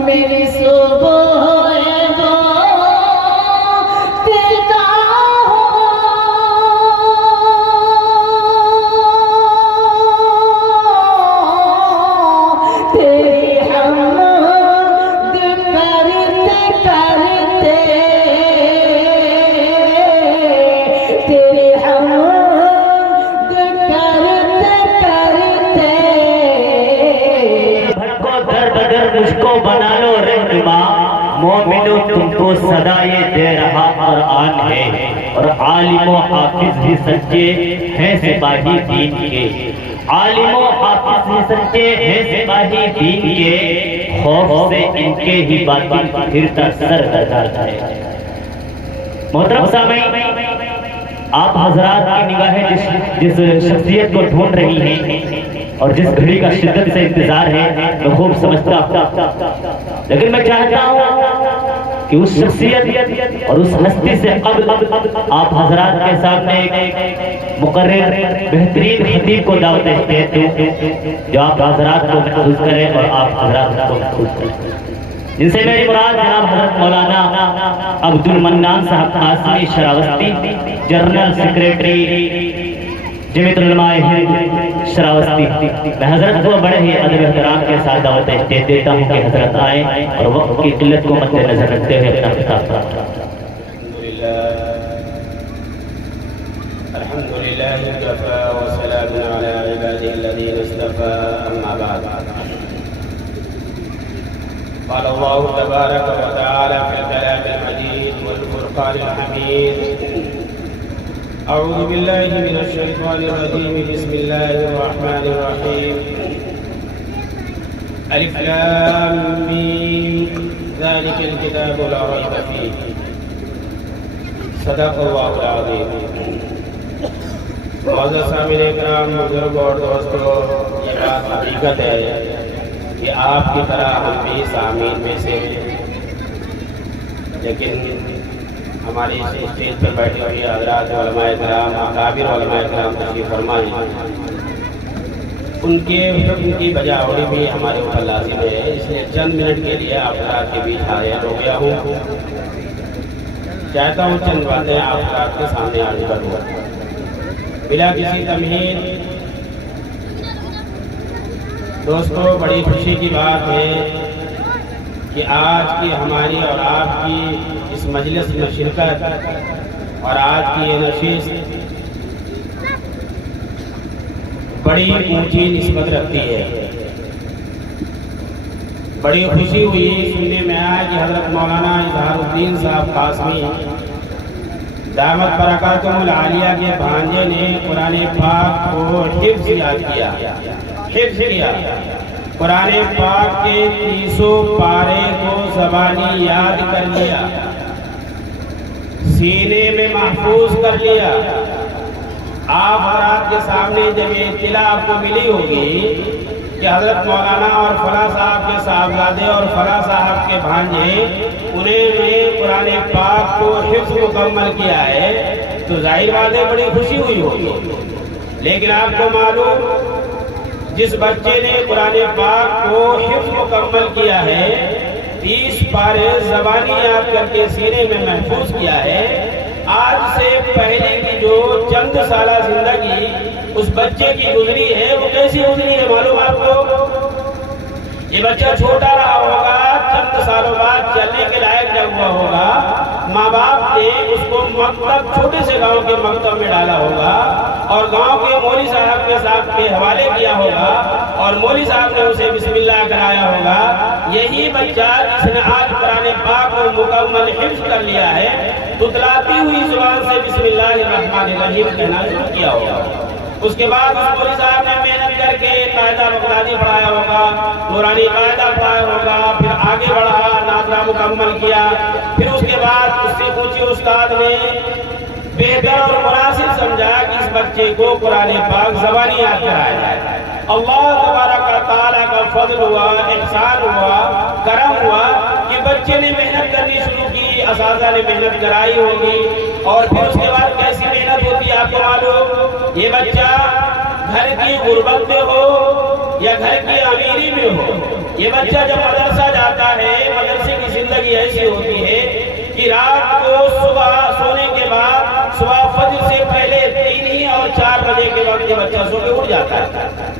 میری صبح ہے وہ دیتا تیری حمد کرتے کرتے تیری حمد کرتے کرتے بھٹکو در بدر مجھ کو بنا لو رہنما مومنو تم کو صدا یہ دے رہا قرآن ہے اور عالم و حافظ بھی سچے ہیں سپاہی دین کے عالم و حافظ بھی سچے ہیں سپاہی دین کے خوف سے ان کے ہی باطن پھرتا سر درد ہے محترم سامعین آپ حضرات کی نگاہیں جس شخصیت کو ڈھونڈ رہی ہیں اور جس گھڑی کا شدت سے انتظار ہے میں خوب سمجھتا ہوں لیکن میں چاہتا ہوں کہ اس شخصیت اور اس ہستی سے قبل آپ حضرات کے سامنے ایک مقرر بہترین خطیب کو دعوت دیتے ہیں جو آپ حضرات کو محفوظ کریں اور آپ حضرات کو محفوظ کریں جن سے میری مراد جناب حضرت مولانا عبد المنان صاحب قاسمی شراوستی جنرل سیکریٹری جمعیت علماء ہند شراوستی میں حضرت کو بڑے ہی ادب احترام کے ساتھ دعوت دیتا ہوں کہ حضرت آئیں اور وقت کی قلت کو مد نظر رکھتے ہوئے اپنا خطاب الحمدللہ وکفی وسلام علی عباده الذین اصطفى اما بعد قال الله تبارك وتعالى في الكلام المجيد والفرقان الحميد أعوذ بالله من الشيطان الرجيم بسم الله الرحمن الرحيم ألف لام ميم ذلك الكتاب لا ريب فيه صدق الله العظيم معزز سامعین کرام بزرگ اور دوستو یہ بات حقیقت ہے کہ آپ کی طرح ہم بھی سامعین میں سے لیکن ہماری اس اسٹیج پر بیٹھے ہوئے حضرات علماء کرام اکابر علماء کرام تشریف فرما ہیں ان کے حکم کی بجاوری بھی ہمارے اوپر لازم ہے اس لیے چند منٹ کے لیے آپ حضرات کے بیچ حاضر ہو گیا ہوں چاہتا ہوں چند باتیں آپ حضرات کے سامنے عرض کروں بلا کسی تمہید دوستو بڑی خوشی کی بات ہے کہ آج کی ہماری اور آپ کی اس مجلس میں شرکت اور آج کی یہ نشست بڑی اونچی نسبت رکھتی ہے بڑی خوشی ہوئی سننے میں آیا کہ حضرت مولانا اظہار الدین صاحب قاسمی دعوت برکاتہم العالیہ کے بھانجے نے قرآن پاک کو حفظ یاد کیا حفظ کیا قرآن پاک کے 300 پارے کو زبانی یاد کر لیا سینے میں محفوظ کر لیا آپ حضرات کے سامنے جب یہ اطلاع آپ کو ملی ہوگی کہ حضرت مولانا اور فلاں صاحب کے صاحبزادے اور فلاں صاحب کے بھانجے انہیں میں قرآن پاک کو حفظ مکمل کیا ہے تو ظاہر بات ہے بڑی خوشی ہوئی ہوگی لیکن آپ کو معلوم جس بچے نے قرآن پاک کو حفظ مکمل کیا ہے 30 پارے زبانی یاد کر کے سینے میں محفوظ کیا ہے آج سے پہلے کی جو چند سالہ زندگی اس بچے کی گزری ہے وہ کیسی گزری ہے معلوم آپ کو یہ بچہ چھوٹا رہا ہوگا چند سالوں بعد چلنے کے لائق جب ہوا ہوگا ماں باپ نے اس کو مکتب چھوٹے سے گاؤں کے مکتب میں ڈالا ہوگا اور گاؤں کے مولوی صاحب کے ساتھ کے حوالے کیا ہوگا اور مولوی صاحب نے اسے بسم اللہ کرایا ہوگا یہی بچہ جس نے آج قرآن پاک کو مکمل حفظ کر لیا ہے تتلاتی ہوئی زبان سے بسم اللہ الرحمن الرحیم کہنا شروع کیا ہوگا اس کے بعد اس مولوی صاحب نے محنت کر کے قاعدہ بغدادی پڑھایا ہوگا نورانی قاعدہ پڑھایا ہوگا پھر آگے بڑھا ناظرہ مکمل کیا پھر اس کے بعد اس سے اونچے استاد نے بہتر اور مناسب سمجھا کہ اس بچے کو قرآن پاک زبانی یاد کرایا جائے اللہ تبارک تعالیٰ کا فضل ہوا احسان ہوا کرم ہوا کہ بچے نے محنت کرنی شروع کی اساتذہ نے محنت کرائی ہوگی اور پھر اس کے بعد کیسی محنت ہوتی ہے آپ کو معلوم یہ بچہ گھر کی غربت میں ہو یا گھر کی امیری میں ہو یہ بچہ جب مدرسہ جاتا ہے زندگی ایسی ہوتی ہے کہ رات کو صبح سونے کے بعد صبح فجر سے پہلے 3 ہی اور 4 بجے کے وقت یہ بچہ سو کے اٹھ جاتا ہے.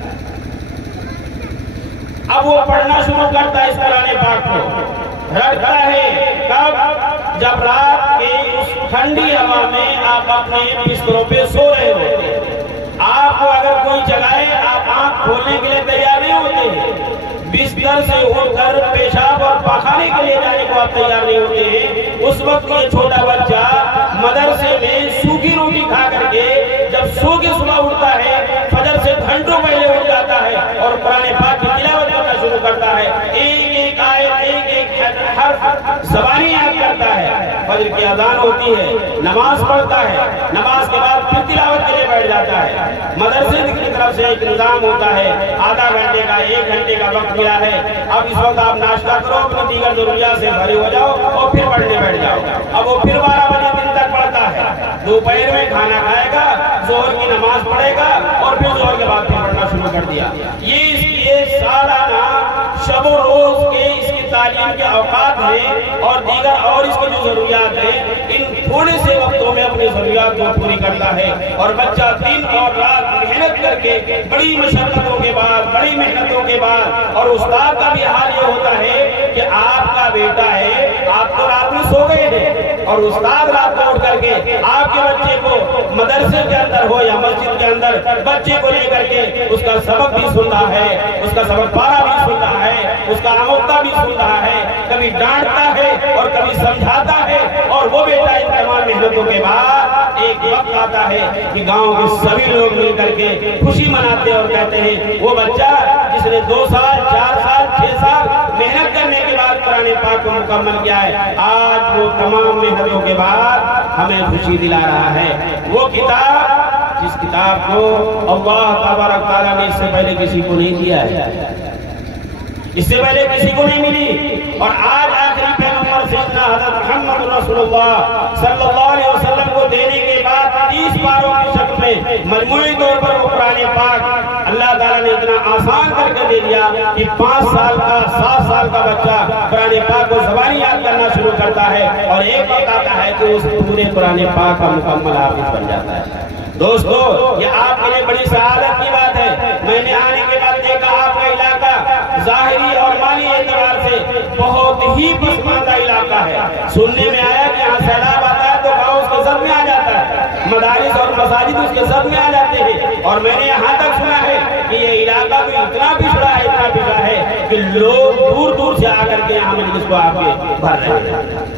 اب وہ پڑھنا شروع کرتا ہے اس قرآن پاک کو، رٹتا ہے کب؟ جب رات کے اس ٹھنڈی ہوا میں آپ اپنے بستروں پہ سو رہے ہوتے ہیں. آپ کو اگر کوئی جگائے آپ آنکھ کھولنے کے لیے تیار نہیں ہوتے، بستر سے اٹھ کر پیشاب اور پخانے کے لیے جانے کو آپ تیار نہیں ہوتے ہیں. اس وقت یہ چھوٹا بچہ مدرسے میں سوکھی روٹی کھا کر کے جب سو کے صبح اٹھتا ہے، فجر سے گھنٹوں پہلے اٹھ جاتا ہے اور قرآن پاک کی تلاوت کرنا شروع کرتا ہے. ایک ایک آیت، ایک ایک حرف زبانی یاد کرتا ہے. فجر کی اذان ہوتی ہے، نماز پڑھتا ہے، نماز کے بعد پھر تلاوت کے لیے بیٹھ جاتا ہے. مدرسے کی طرف سے ایک نظام ہوتا ہے، آدھا گھنٹے کا 1 گھنٹے کا وقت ملا ہے. اب اس وقت آپ ناشتہ کرو، اپنی دیگر ضروریات سے بھرے ہو جاؤ اور پھر پڑھنے بیٹھ جاؤ. اب وہ پھر 12 بجے دن تک پڑھتا ہے. دوپہر میں کھانا کھائے گا، ظہر کی نماز پڑھے گا اور پھر ظہر کے بعد پھر پڑھنا شروع کر دیا. یہ اس کی سالانہ شب و روز کے اس کی تعلیم کے اوقات ہیں اور دیگر اور اس کی جو ضروریات ہیں، ان تھوڑے سے وقتوں میں اپنی ضروریات کو پوری کرتا ہے. اور بچہ دن اور رات محنت کر کے بڑی مشقتوں کے بعد، بڑی محنتوں کے بعد، اور استاد کا بھی حال یہ ہوتا ہے کہ آپ کا بیٹا ہے، آپ تو رات میں سو گئے تھے اور استاد رات کو اٹھ کر کے آپ کے بچے کو مدرسے کے اندر ہو یا مسجد کے اندر بچے کو لے کر کے اس کا سبق بھی سن رہا ہے، اس کا سبق پارا بھی سن رہا ہے، اس کا آموزہ بھی سن رہا ہے، کبھی ڈانٹتا ہے اور کبھی سمجھاتا ہے. اور وہ بیٹا ان تمام محنتوں کے بعد ایک وقت آتا ہے کہ گاؤں کے سبھی لوگ مل کر کے خوشی مناتے اور کہتے ہیں وہ بچہ جس نے 2 سال 4 سال 6 سال محنت کرنے کے بعد قرآن پاک کو مکمل کیا ہے، آج وہ تمام محنتوں کے بعد ہمیں خوشی دلا رہا ہے. وہ کتاب جس کتاب کو اللہ تبارک تعالیٰ نے اس سے پہلے کسی کو نہیں دیا ہے، اس سے پہلے کسی کو نہیں ملی. اور آج آخری پیغمبر سیدنا حضرت محمد رسول اللہ صلی اللہ علیہ وسلم کو دینے کے بعد 30 پاروں کی شکل میں مجموعی طور پر وہ قرآن پاک اللہ تعالیٰ نے اتنا آسان کر کے دے دیا کہ 5 سال کا 7 سال کا بچہ قرآن پاک کو زبانی یاد کرنا شروع کرتا ہے اور ایک وقت آتا ہے کہ اس پورے قرآن پاک کا مکمل حافظ بن جاتا ہے. دوستو، یہ آپ کے لیے بڑی سعادت کی بات ہے. میں نے آنے کے بعد دیکھا آپ کا علاقہ ظاہری اور مالی اعتبار سے بہت ہی پسماندہ علاقہ ہے. سننے میں آیا کہ یہاں سیلاب آتا ہے تو گاؤں اس کے سب میں آ جاتا ہے، مدارس اور مساجد اس کے سب میں آ جاتے ہیں. اور میں نے یہاں تک سنا ہے کہ یہ علاقہ بھی اتنا پچھڑا ہے، اتنا پچھڑا ہے کہ لوگ دور دور سے آ کر کے یہاں مجلس کو آپ کے بھر رہے ہیں.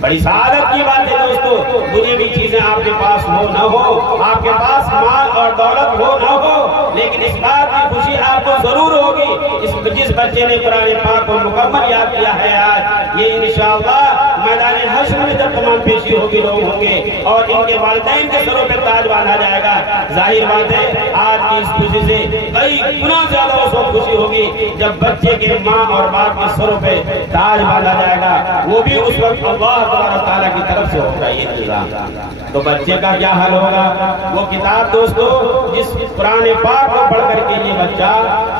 بڑی سعادت کی بات ہے دوستو. دنیاوی چیزیں آپ کے پاس ہو نہ ہو، آپ کے پاس مال اور دولت ہو نہ ہو، لیکن اس بات کی خوشی آپ کو ضرور ہوگی جس بچے نے قرآن پاک کو مکمل یاد کیا ہے. آج یہ انشاءاللہ میدان حشر میں جب تمام پیشی ہوگی لوگ ہوں گے اور ان کے والدین کے سروں پہ تاج باندھا جائے گا. ظاہر بات ہے آج کی اس خوشی سے کئی گنا زیادہ اس وقت خوشی ہوگی جب بچے کے ماں اور باپ کے سروں پہ تاج باندھا جائے گا، وہ بھی اس وقت اللہ تعالیٰ کی طرف سے ہوگا. یہ نظام تو بچے کا کیا حال ہوگا؟ وہ کتاب دوستو جس قرآن پاک کو پڑھ کر کے یہ بچہ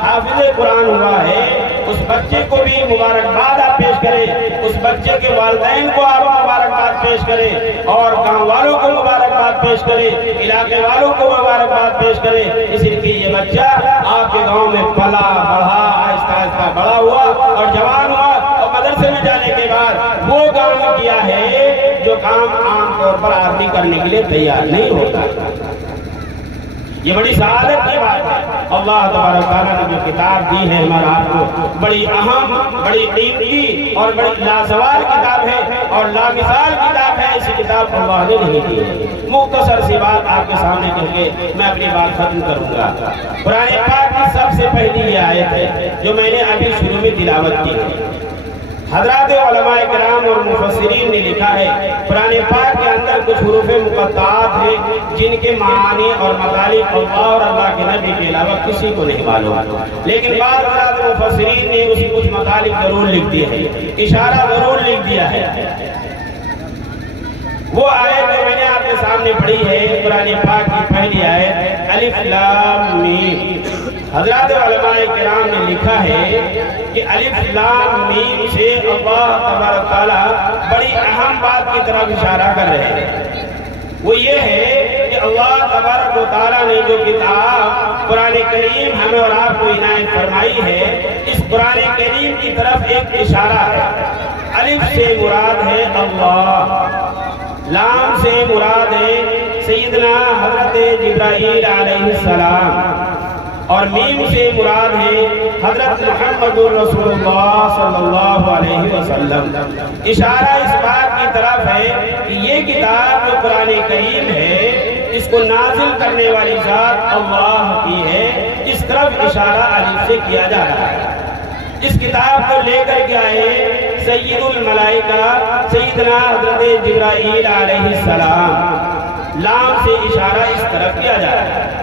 حافظ قرآن ہوا ہے، اس بچے کو بھی مبارکباد آپ پیش کریں، اس بچے کے والدین کو آپ مبارکباد پیش کریں اور گاؤں والوں کو مبارکباد پیش کریں، علاقے والوں کو مبارکباد پیش کریں. اس لیے یہ بچہ آپ کے گاؤں میں پلا بڑھا، آہستہ آہستہ بڑا ہوا اور جوان ہوا اور مدرسے میں جانے کے بعد وہ کام کیا ہے جو کام عام طور پر آدمی کرنے کے لیے تیار نہیں ہوتا. یہ بڑی سعادت کی بات ہے. اللہ تبارک تعالیٰ نے جو کتاب دی ہے ہمارے آپ کو، بڑی اہم، بڑی قیمتی اور بڑی لازوال کتاب ہے اور لامثال کتاب ہے. اسی کتاب کو اللہ نے نہیں دی ہے. مختصر سی بات آپ کے سامنے کر کے میں اپنی بات ختم کروں گا. قرآن پاک کی سب سے پہلی یہ آیت ہے جو میں نے ابھی شروع میں تلاوت کی ہے. حضرات علماء کرام اور مفسرین نے لکھا ہے قرآن پاک کے اندر کچھ حروف مقطعات ہیں جن کے معانی اور مطالب اللہ اور اللہ کے نبی کے علاوہ کسی کو نہیں معلوم، لیکن بعض حضرات مفسرین نے اس کچھ مطالب ضرور لکھ دیے ہیں، اشارہ ضرور لکھ دیا ہے. وہ آیت جو میں نے آپ کے سامنے پڑھی ہے قرآن پاک کی پہلی آیت الف لام میم، حضرات علماء کرام نے لکھا ہے کہ الف لام میم سے اللہ تبارک تعالیٰ بڑی اہم بات کی طرف اشارہ کر رہے ہیں۔ وہ یہ ہے کہ اللہ تبارک و تعالیٰ نے جو کتاب قرآن کریم ہمیں اور آپ کو عنایت فرمائی ہے، اس قرآن کریم کی طرف ایک اشارہ ہے۔ الف سے مراد ہے اللہ، لام سے مراد ہے سیدنا حضرت جبرائیل علیہ السلام، اور میم سے مراد ہے حضرت محمد رسول اللہ صلی اللہ علیہ وسلم۔ اشارہ اس بات کی طرف ہے کہ یہ کتاب جو قرآن کریم ہے، اس کو نازل کرنے والی ذات اللہ کی ہے، اس طرف اشارہ الف سے کیا جا رہا ہے۔ اس کتاب کو لے کر کے آئے سید الملائکہ سیدنا حضرت جبرائیل علیہ السلام، لام سے اشارہ اس طرف کیا جا رہا ہے،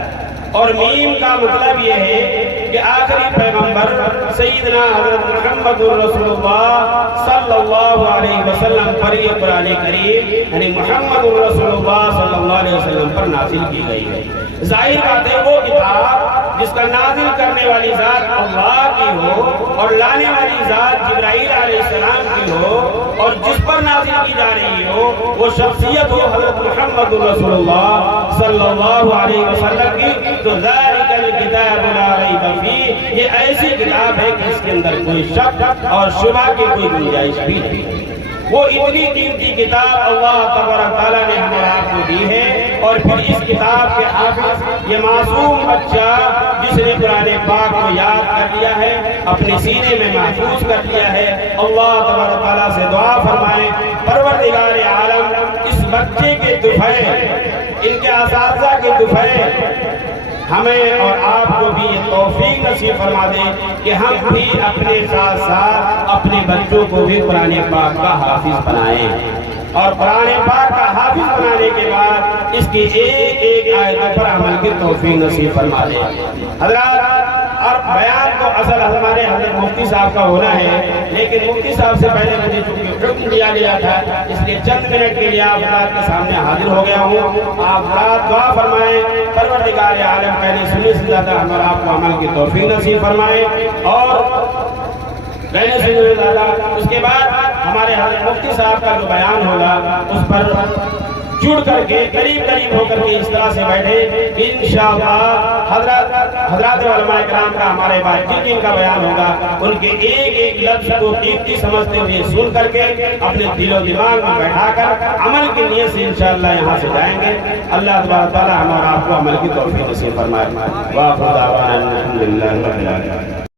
اور میم کا مطلب یہ ہے کہ آخری پیغمبر سیدنا حضرت محمد رسول اللہ صلی اللہ علیہ وسلم پر یہ قرآن کریم یعنی محمد رسول اللہ صلی اللہ علیہ وسلم پر نازل کی گئی ہے۔ ظاہر بات ہے وہ کتاب جس کا نازل کرنے والی ذات اللہ کی ہو اور لانے والی ذات جبرائیل علیہ السلام کی ہو، اور جس پر نازل کی جا رہی ہو وہ شخصیت ہو حضرت محمد رسول اللہ صلی اللہ علیہ وسلم کی، تو ذالک الکتاب لا ریب فیہ، یہ ایسی کتاب ہے کہ اس کے اندر کوئی شک اور شبہ کی کوئی گنجائش بھی نہیں۔ وہ اتنی قیمتی کتاب اللہ تبارک تعالیٰ نے ہمیں آپ کو دی ہے، اور پھر اس کتاب کے حافظ یہ معصوم بچہ جس نے قرآن پاک کو یاد کر لیا ہے، اپنے سینے میں محفوظ کر لیا ہے، اللہ تبارک تعالیٰ سے دعا فرمائیں پروردگار عالم اس بچے کے دفعے، ان کے اساتذہ کے دفعے ہمیں اور آپ کو بھی یہ توفیق نصیب فرما دے کہ ہم بھی اپنے ساتھ ساتھ اپنے بچوں کو بھی قرآن پاک کا حافظ بنائیں، اور قرآن پاک کا حافظ بنانے کے بعد اس کی ایک ایک آیت پر عمل کی توفیق نصیب فرما دے۔ حضرات، اور بیان تو اصل ہمارے حضرت مفتی صاحب کا ہونا ہے، لیکن مفتی صاحب سے پہلے مجھے چونکہ حکم دیا گیا تھا، اس لیے چند منٹ کے لیے آپ حضرات کے سامنے حاضر ہو گیا ہوں۔ آپ حضرات دعا فرمائیں پروردگار عالم پہلے سننے سے زیادہ ہمارا آپ کو عمل کی توفیق نصیب فرمائے، اور پہلے سننے سے زیادہ اس کے بعد ہمارے حضرت مفتی صاحب کا جو بیان ہوگا اس پر جڑ کر کے قریب ہو کر کے اس طرح سے بیٹھے انشاءاللہ۔ حضرات علماء کرام کا ہمارے بعد جن جن کا بیان ہوگا ان کے ایک ایک لفظ کو قیمتی سمجھتے ہوئے سن کر کے اپنے دل و دماغ میں بیٹھا کر عمل کی نیت سے انشاءاللہ یہاں سے جائیں گے۔ اللہ تبارک تعالی ہمارا آپ کو عمل کی توفیق نصیب فرمائے۔ وآخر دعوانا الحمدللہ رب العالمین۔